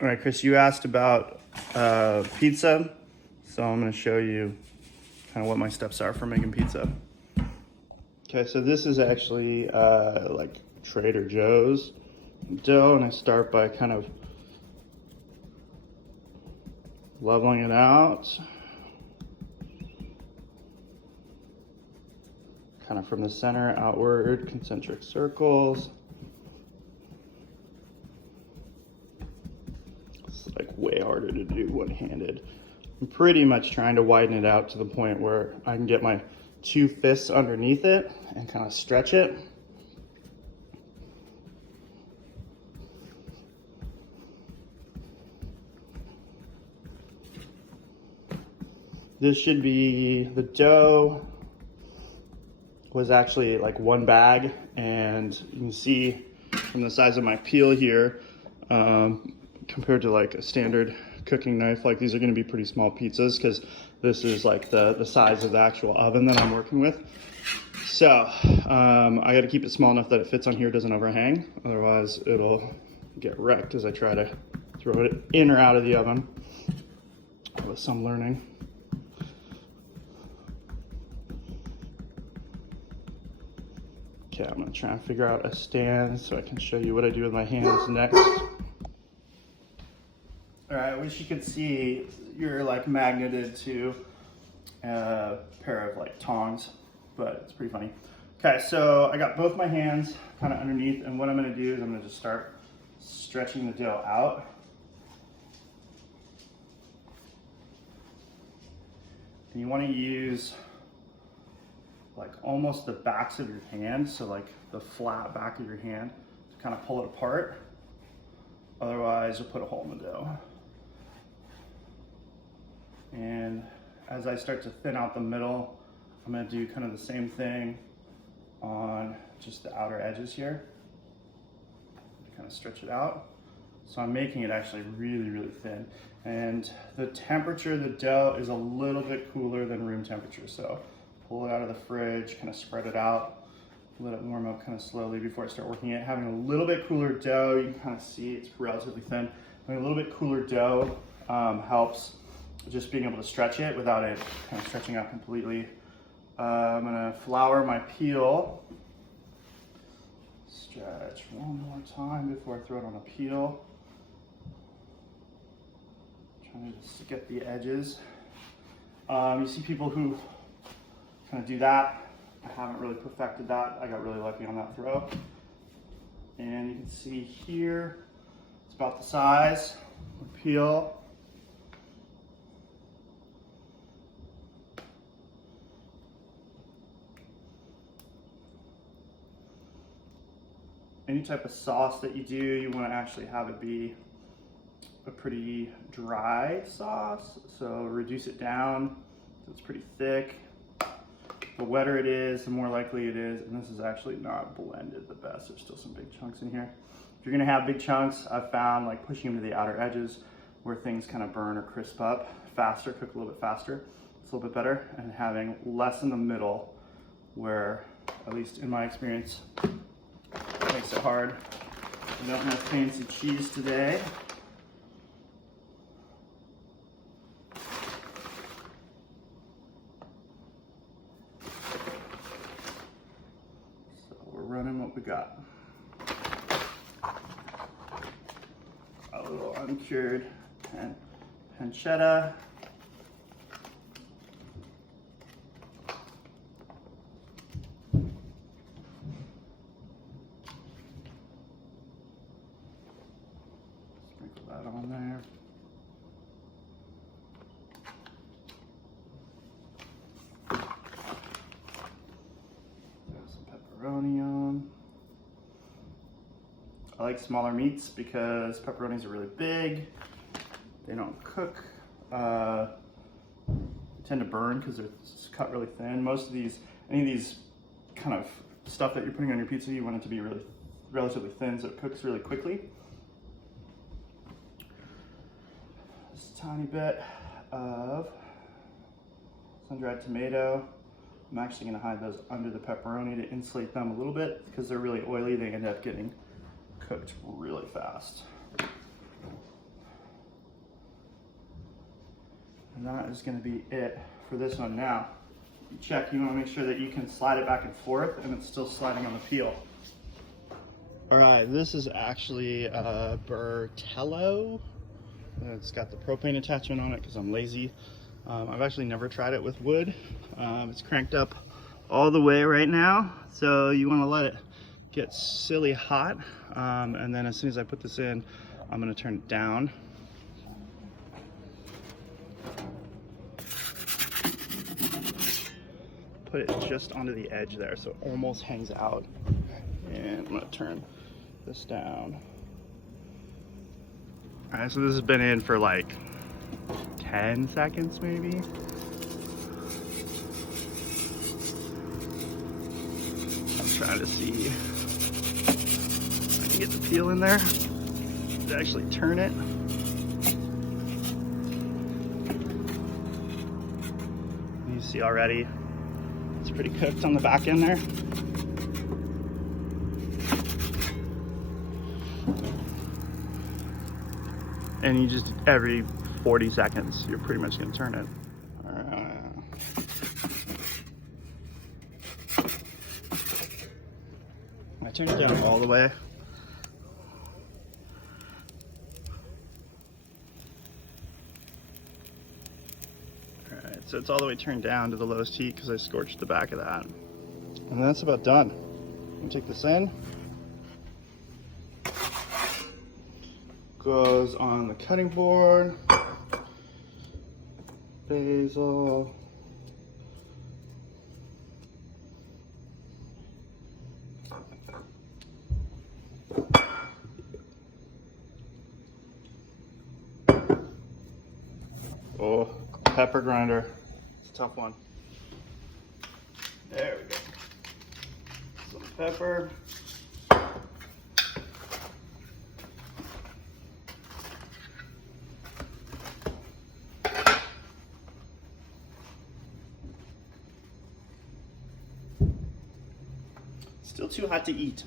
All right, Chris, you asked about pizza, so I'm going to show you kind of what my steps are for making pizza. Okay, so this is actually like Trader Joe's dough, and I start by kind of leveling it out, kind of from the center outward, concentric circles. It's like way harder to do one-handed. I'm pretty much trying to widen it out to the point where I can get my 2 fists underneath it and kind of stretch it. This should be, the dough was actually like 1 bag, and you can see from the size of my peel here, compared to like a standard cooking knife, like these are going to be pretty small pizzas because this is like the size of the actual oven that I'm working with. So I got to keep it small enough that it fits on here, doesn't overhang, otherwise it'll get wrecked as I try to throw it in or out of the oven with some learning. Okay, I'm gonna try and figure out a stand so I can show you what I do with my hands next. All right, I wish you could see you're like magneted to a pair of like tongs, but it's pretty funny. Okay, so I got both my hands kind of underneath, and what I'm gonna do is I'm gonna just start stretching the dough out. And you wanna use like almost the backs of your hand, so like the flat back of your hand, to kind of pull it apart. Otherwise, you'll put a hole in the dough. And as I start to thin out the middle, I'm gonna do kind of the same thing on just the outer edges here. Kind of stretch it out. So I'm making it actually really, really thin. And the temperature of the dough is a little bit cooler than room temperature. So pull it out of the fridge, kind of spread it out, let it warm up kind of slowly before I start working it. Having a little bit cooler dough, you can kind of see it's relatively thin. Having a little bit cooler dough helps just being able to stretch it without it kind of stretching out completely. I'm gonna flour my peel. Stretch one more time before I throw it on a peel. Trying to just get the edges. You see people who kind of do that. I haven't really perfected that. I got really lucky on that throw. And you can see here, it's about the size of the peel. Any type of sauce that you do, you want to actually have it be a pretty dry sauce. So reduce it down so it's pretty thick. The wetter it is, the more likely it is, and this is actually not blended the best. There's still some big chunks in here. If you're gonna have big chunks, I've found like pushing them to the outer edges where things kind of burn or crisp up faster, cook a little bit faster. It's a little bit better, and having less in the middle where, at least in my experience, it makes it hard. We don't have fancy cheese today. Running what we got. A little uncured pancetta. Sprinkle that on there. Pepperoni on. I like smaller meats because pepperonis are really big. They don't cook. They tend to burn because they're cut really thin. Most of these, any of these kind of stuff that you're putting on your pizza, you want it to be really relatively thin so it cooks really quickly. Just a tiny bit of sun-dried tomato. I'm actually gonna hide those under the pepperoni to insulate them a little bit because they're really oily. They end up getting cooked really fast. And that is going to be it for this one. Now, you check, you want to make sure that you can slide it back and forth and it's still sliding on the peel. All right, this is actually a Bertello. It's got the propane attachment on it because I'm lazy. I've actually never tried it with wood. It's cranked up all the way right now, so you want to let it get silly hot, and then as soon as I put this in, I'm going to turn it down. Put it just onto the edge there so it almost hangs out, and I'm going to turn this down. All right, so this has been in for like 10 seconds maybe. I'm trying to see if I can get the peel in there to actually turn it. You see already, it's pretty cooked on the back end there. And you just, every 40 seconds, you're pretty much gonna turn it. I turned it down all the way. All right, so it's all the way turned down to the lowest heat because I scorched the back of that. And that's about done. I'm gonna take this in. Goes on the cutting board. Basil. Oh, pepper grinder. It's a tough one. There we go. Some pepper. Still too hot to eat.